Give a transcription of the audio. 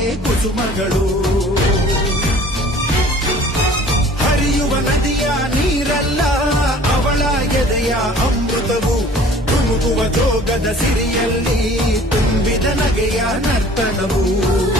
ಕುಸುಮಗಳು. ಹರಿಯುವ ನದಿಯ ನೀರಲ್ಲ ಅವಳ ಎದೆಯ ಅಮೃತವು. ತುಮುಕುವ ಜೋಗದ ಸಿರಿಯಲ್ಲಿ ತುಂಬಿದ ನಗೆಯ ನರ್ತನವು.